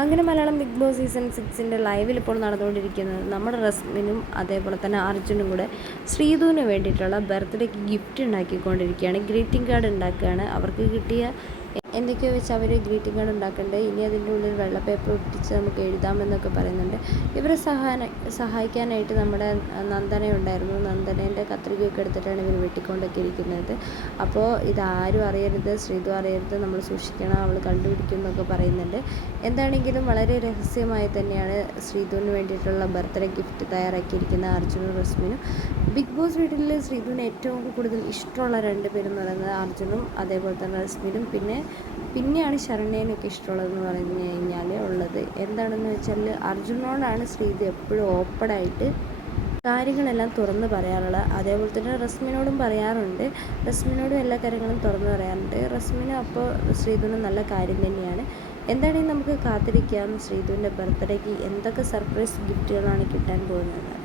അങ്ങനെ Malayalam big boss season 6 ലൈവിൽ ഇപ്പോൾ നടന്നുകൊണ്ടിരിക്കുന്നത് നമ്മുടെ റസ്മിനും അതേപോലെ തന്നെ അർജുനും കൂടെ ശ്രീധുവിന് വേണ്ടിയിട്ടുള്ള ബർത്ത്ഡേക്ക് ഗിഫ്റ്റ് ഉണ്ടാക്കിക്കൊണ്ടിരിക്കുകയാണ്. ഗ്രീറ്റിംഗ് കാർഡ് ഉണ്ടാക്കുകയാണ്. അവർക്ക് കിട്ടിയ എന്തൊക്കെയോ വെച്ച് അവർ ഗ്രീറ്റിംഗ് കാർഡ് ഉണ്ടാക്കുന്നുണ്ട്. ഇനി അതിൻ്റെ ഉള്ളിൽ വെള്ള പേപ്പർ ഒട്ടിച്ച് നമുക്ക് എഴുതാമെന്നൊക്കെ പറയുന്നുണ്ട്. ഇവരെ സഹായിക്കാനായിട്ട് നമ്മുടെ നന്ദന ഉണ്ടായിരുന്നു. നന്ദനേൻ്റെ കത്രികയൊക്കെ എടുത്തിട്ടാണ് ഇവർ വെട്ടിക്കൊണ്ടൊക്കെ ഇരിക്കുന്നത്. അപ്പോൾ ഇതാരും അറിയരുത്, ശ്രീധു അറിയരുത്, നമ്മൾ സൂക്ഷിക്കണം, അവൾ കണ്ടുപിടിക്കും എന്നൊക്കെ പറയുന്നുണ്ട്. എന്താണെങ്കിലും വളരെ രഹസ്യമായി തന്നെയാണ് ശ്രീധുവിന് വേണ്ടിയിട്ടുള്ള ബർത്ത്ഡേ ഗിഫ്റ്റ് തയ്യാറാക്കിയിരിക്കുന്ന അർജുനും റസ്മിനും. ബിഗ് ബോസ് വീട്ടിൽ ശ്രീധുവിന് ഏറ്റവും കൂടുതൽ ഇഷ്ടമുള്ള 2 പേരെന്ന് പറയുന്നത് അർജുനും അതേപോലെ തന്നെ റസ്മിനും പിന്നെയാണ് ശരണ്യനൊക്കെ ഇഷ്ടമുള്ളതെന്ന് പറഞ്ഞു കഴിഞ്ഞാൽ ഉള്ളത്. എന്താണെന്ന് വെച്ചാൽ അർജുനോടാണ് ശ്രീധു എപ്പോഴും ഓപ്പണായിട്ട് കാര്യങ്ങളെല്ലാം തുറന്ന് പറയാറുള്ളത്. അതേപോലെ തന്നെ റസ്മിനോടും പറയാറുണ്ട്. റസ്മിനോടും എല്ലാ കാര്യങ്ങളും തുറന്ന് പറയാറുണ്ട്. റസ്മിനും അപ്പോൾ ശ്രീധുവിന് നല്ല കാര്യം തന്നെയാണ്. എന്താണെങ്കിലും നമുക്ക് കാത്തിരിക്കാം ശ്രീധുവിൻ്റെ ബർത്ത്ഡേക്ക് എന്തൊക്കെ സർപ്രൈസ് ഗിഫ്റ്റുകളാണ് കിട്ടാൻ പോകുന്നത്.